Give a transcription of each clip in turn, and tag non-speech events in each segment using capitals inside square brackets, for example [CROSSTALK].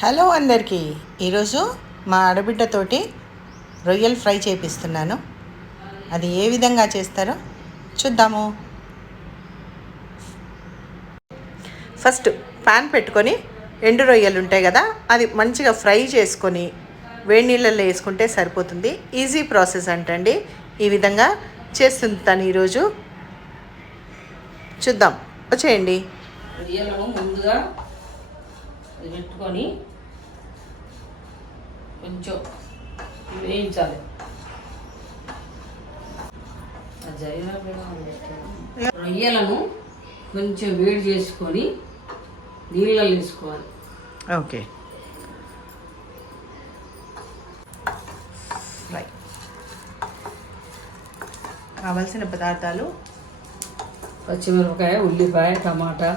Hello అందరికీ. ఈరోజు మా ఆడబిడ్డతోటి రొయ్యలు ఫ్రై చేపిస్తున్నాను. అది ఏ విధంగా చేస్తారో చూద్దాము. ఫస్ట్ పాన్ పెట్టుకొని ఎండు రొయ్యలు ఉంటాయి కదా అది మంచిగా ఫ్రై చేసుకొని వేడి నీళ్ళల్లో వేసుకుంటే సరిపోతుంది. ఈజీ ప్రాసెస్ అంటండి. ఈ విధంగా చేస్తుంది తను ఈరోజు. చూద్దాం. వచ్చేయండి. రొయ్యలను ముందుగా పెట్టుకొని కొంచెం వేయించాలి. రొయ్యలను కొంచెం వేడి చేసుకొని నీళ్ళలో వేసుకోవాలి. ఓకే. కావలసిన పదార్థాలు? పచ్చిమిరపకాయ ఉల్లిపాయ టమాటా.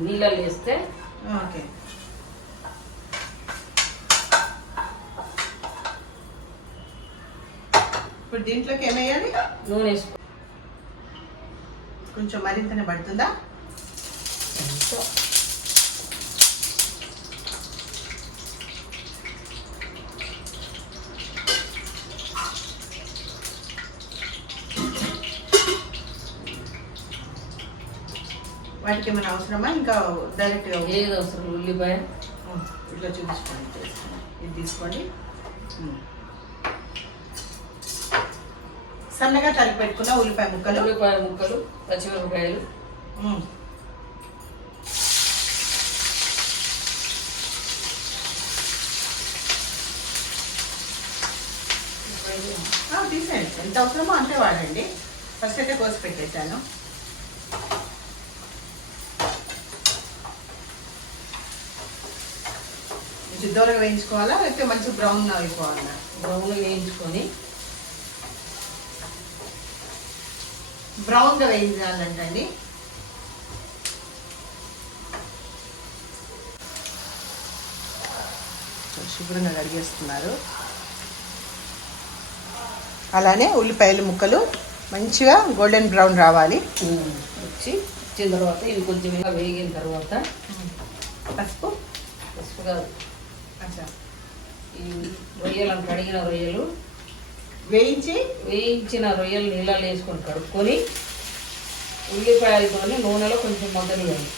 నీళ్ళలో వేస్తే ఓకే. ఇప్పుడు దీంట్లోకి ఏమేయాలి నూనె వేసుకో. కొంచెం మరింతనే పడుతుందా? వాటికి ఏమైనా అవసరమా? ఇంకా డైరెక్ట్గా ఏది అవసరం? ఉల్లిపాయ? ఇట్లా చూపించుకోండి. ఇది తీసుకోండి ఉమ్. సన్నగా తరిగి పెట్టుకున్న ఉల్లిపాయ ముక్కలు. ఉల్లిపాయ ముక్కలు పచ్చిమిరపకాయలు. తీసేయండి. ఎంత అవసరమో అంతే వాడండి. ఫస్ట్ అయితే కోసి పెట్టేశాను. కొంచెం దూరంగా వేయించుకోవాలా? లేకపోతే మంచి బ్రౌన్ అయిపోవాలా? బ్రౌన్ వేయించుకొని బ్రౌన్గా వేయించాలంటండి. శుభ్రంగా కడిగేస్తున్నారు. అలానే ఉల్లిపాయలు ముక్కలు మంచిగా గోల్డెన్ బ్రౌన్ రావాలి. వచ్చి వచ్చిన తర్వాత ఇవి కొంచెం ఇలా వేగిన తర్వాత పసుపు. పసుపు కాదు. ఈ రొయ్యలను కడిగిన రొయ్యలు. వేయించి వేయించిన రొయ్యలు నీళ్ళలో వేసుకొని కడుక్కొని ఉల్లిపాయలతో నూనెలో కొంచెం మొదలుగాలి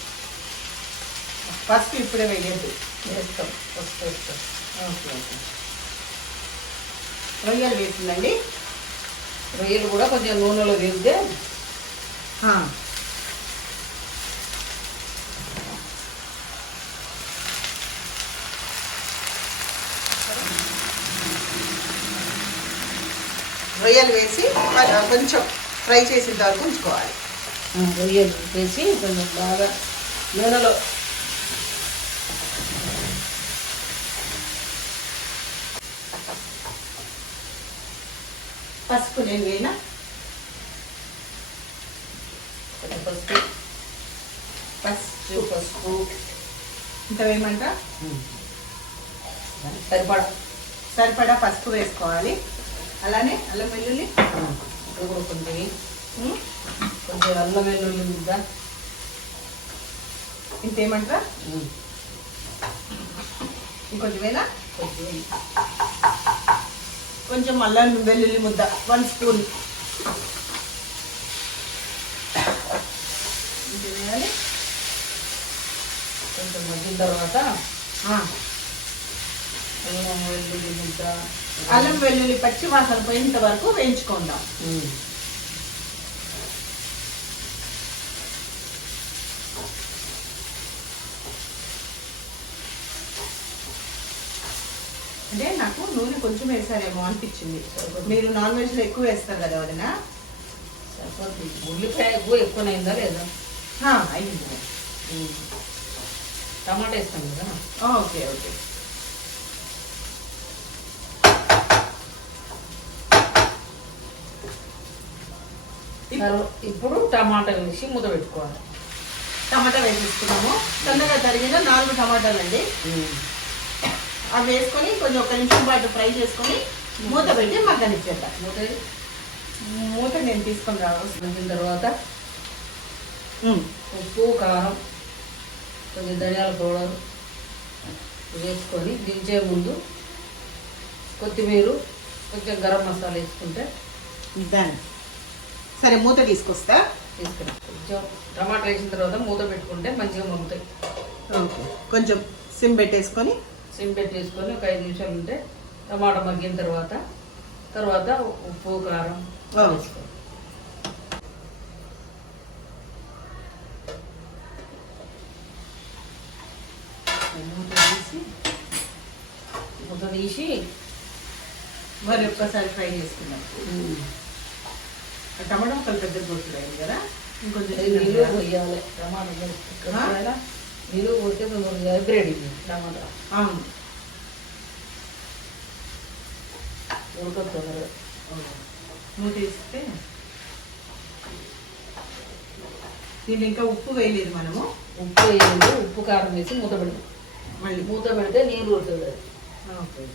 పసుపు ఇప్పుడే వేయలేదు వేస్తాం. పసుపు వేస్తాం. Okay okay. రొయ్యలు వేసిందండి? రొయ్యలు కూడా కొంచెం నూనెలో వేగితే రొయ్యలు వేసి కొంచెం ఫ్రై చేసేంత వరకు ఉంచుకోవాలి. రొయ్యలు వేసి కొంచెం బాగా నూనెలో పసుపు నేను వేయనా. కొంచెం పసుపు. పసుపు పసుపు. ఇంత వేయమంటా? సరిపడా. సరిపడా పసుపు వేసుకోవాలి. అలానే అల్లం వెల్లుల్లి. ఇక్కడ కూడా కొంచెం కొంచెం అల్లం వెల్లుల్లి ముద్ద. ఇంతేమంటారా. ఇంకొంచెం వేనా కొంచెం కొంచెం అల్లం వెల్లుల్లి ముద్ద వన్ స్పూన్. వేయాలి కొంచెం మగ్గిన తర్వాత వెల్లుల్లి ముద్ద. అల్లం వెల్లుల్లి పచ్చి వాసన పోయేంత వరకు వేయించుకుందాం. అంటే నాకు నూనె కొంచెం వేసారేమో అనిపించింది. మీరు నాన్ వెజ్లో ఎక్కువ వేస్తారు కదా వదిన? ఉల్లిపాయ ఎక్కువ ఎక్కువనైందా లేదా? ఆ, అయింది. టమాటా వేస్తాం కదా? Okay okay. ఇప్పుడు టమాటా వేసి మూత పెట్టుకోవాలి. టమాటా వేసేసుకున్నాము. సన్నగా తరిగిన నాలుగు టమాటాలు అండి అవి వేసుకొని కొంచెం ఒక నిమిషం పాటు ఫ్రై చేసుకొని మూత పెట్టి మగ్గనిచ్చేద్దాం. మూత మూత నేను తీసుకొని మగ్గిన తర్వాత. ఉప్పు కారం కొంచెం ధనియాల పౌడర్ వేసుకొని దించే ముందు కొత్తిమీర కొంచెం గరం మసాలా వేసుకుంటే దాన్ని సరే మూత తీసుకొస్తా. తీసుకురా. కొంచెం టమాటా వేసిన తర్వాత మూత పెట్టుకుంటే మంచిగా మగ్గుతాయి. ఓకే. కొంచెం సిమ్ పెట్టేసుకొని. సిమ్ పెట్టేసుకొని ఒక ఐదు నిమిషాలు ఉంటే టమాటా మగ్గిన తర్వాత తర్వాత ఉప్పు కారం మూత తీసి మూత తీసి మరి ఒక్కసారి ఫ్రై చేసుకున్నాం టమాటా ముక్కలు పెద్ద పోతున్నాయి కదా? ఇంకొంచెం చిన్నగా. పోయాలి. టమాటా నిలువ పోతే హైబ్రిడ్ ఇది టమాటా. అవును. ఉడకదు తొందరగా మూత వేస్తే. దీంట్లో ఇంకా ఉప్పు వేయలేదు మనము. ఉప్పు వేయండి ఉప్పు కారం వేసి మూత పెడతాం మళ్ళీ. మూత పెడితే నీరు. ఓకే.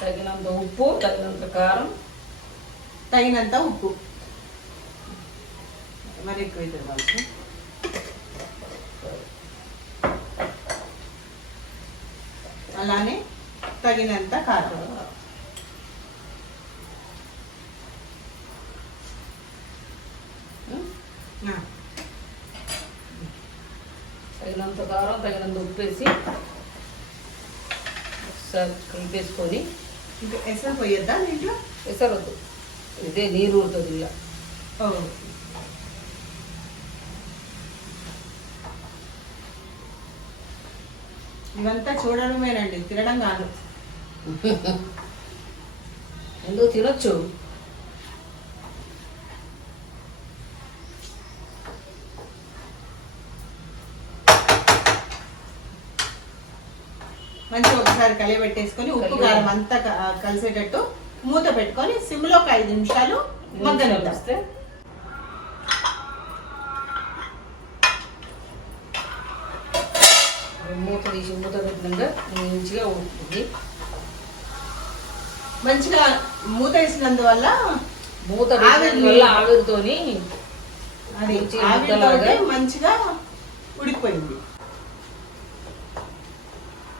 తగినంత ఉప్పు తగినంత కారం తగినంత ఉప్పు. మరి ఎక్కువ వాళ్ళకి అలానే తగినంత కారం. తగినంత కారం తగినంత ఉప్పు వేసి ఒకసారి కలిపేసుకొని ఇంకా ఎసరు పోయొద్దా దీంట్లో? ఎసరొద్దు. ఇదే నీరు ఇలా ఓకే ఇవంతా చూడడమేనండి తినడం కాదు. [LAUGHS] ఎందుకు తినొచ్చు? మంచిగా ఒకసారి కలియబెట్టేసుకొని ఉప్పు కారం అంతా కలిసేటట్టు మూత పెట్టుకొని సిమ్లో ఒక ఐదు నిమిషాలు మగ్గనిద్దాం. మూత తీసి మూత పెట్టినాక మంచిగా ఉడుకుతుంది. మంచిగా మూత వేసినందువల్ల మూత ఆవిరి పెట్టిన వల్ల ఆవిరితోని అది. మంచిగా ఉడికిపోయింది.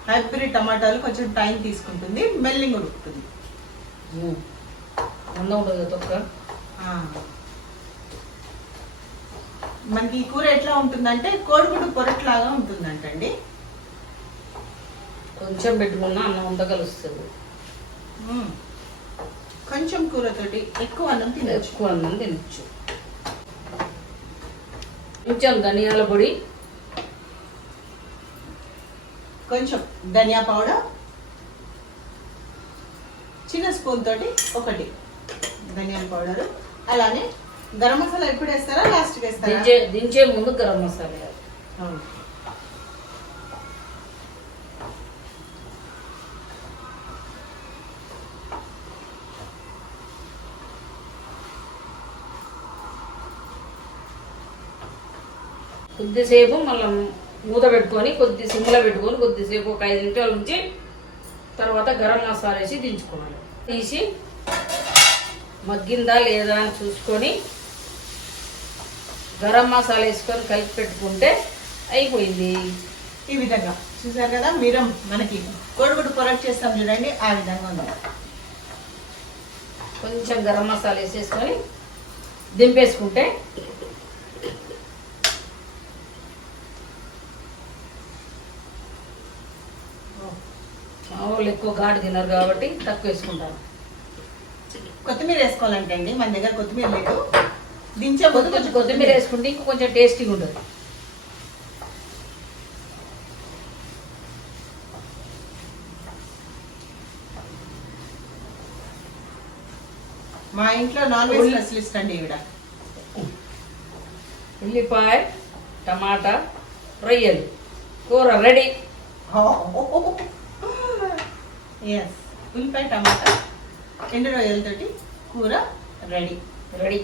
హైబ్రిడ్ టమాటాలు కొంచెం టైం తీసుకుంటుంది మెల్లింగ్ ఉడుకుతుంది. అన్నం ఉండదు కదా తొక్క. మనకి ఈ కూర ఎట్లా ఉంటుందంటే కోడిగుడ్డు పొరట్లాగా ఉంటుందంటండి. కొంచెం పెట్టుకున్న అన్నం కలుస్తుంది. మ్మ్. కొంచెం కూరతోటి ఎక్కువ అన్నం తినచ్చు. ఎక్కువ అన్నం తినచ్చు. కొంచెం ధనియాల పొడి. కొంచెం ధనియా పౌడర్. చిన్న స్పూన్ తోటి ఒకటి ధనియాల పౌడర్ అలానే గరం మసాలా ఎప్పుడు వేస్తారా లాస్ట్ వేస్తారా దించే దించే ముందు గరం మసాలా వేయాలి. అవును. కొద్దిసేపు మళ్ళీ మూత పెట్టుకొని కొద్ది సిమ్లో పెట్టుకొని కొద్దిసేపు ఒక ఐదు నిమిషాలు ఉంచి తర్వాత గరం మసాలా వేసి దించుకోవాలి. తీసి మగ్గిందా లేదా అని చూసుకొని గరం మసాలా వేసుకొని కలిపి పెట్టుకుంటే అయిపోయింది. ఈ విధంగా. చూసారు కదా మీరం మనకి కోడిగుడ్డు పొరట్ చేస్తాం చూడండి ఆ విధంగా ఉంది. కొంచెం గరం మసాలా వేసేసుకొని దింపేసుకుంటే మా వాళ్ళు ఎక్కువ ఘాటు తినరు కాబట్టి తక్కువ వేసుకుంటారు. కొత్తిమీర వేసుకోవాలంటే అండి మన దగ్గర కొత్తిమీర లేదు. దించే ముందు కొంచెం కొత్తిమీర వేసుకుంటే ఇంకా కొంచెం టేస్టీగా ఉంటుంది. మా ఇంట్లో నాన్ వెజ్ స్పెషలిస్ట్ అండి ఈవిడ. ఉల్లిపాయ టమాటా రొయ్యలు. కూర రెడీ ఎస్ ఉల్లిపాయ టమాటా ఎండు రొయ్యలతోటి కూర రెడీ. రెడీ.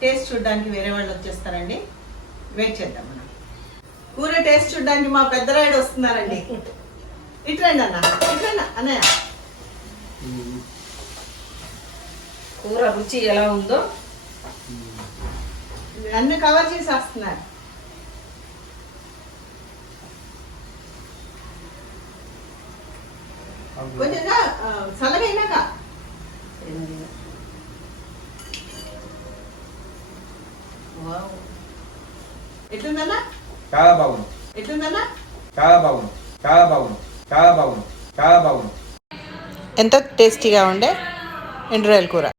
టేస్ట్ చూడడానికి వేరే వాళ్ళు వచ్చేస్తారండి. వెయిట్ చేద్దాం మనం. కూర టేస్ట్ చూడడానికి మా పెద్దరాయుడు వస్తున్నారండి. ఇట్రండి అన్న ఇట్రండి అన్నయ్య. కూర రుచి ఎలా ఉందో. అన్ని కవర్ చేసి వస్తున్నారు కొంచెంగా ఆ, చల్లగైనాక. ఎట్లుందన్నా? చాలా బాగుంది. ఎట్లుందన్నా? చాలా బాగుంది. చాలా బాగుంది. చాలా బాగుంది. చాలా బాగుంది. ఎంతో టేస్టీగా ఉండే? ఎండు రొయ్యల కూర.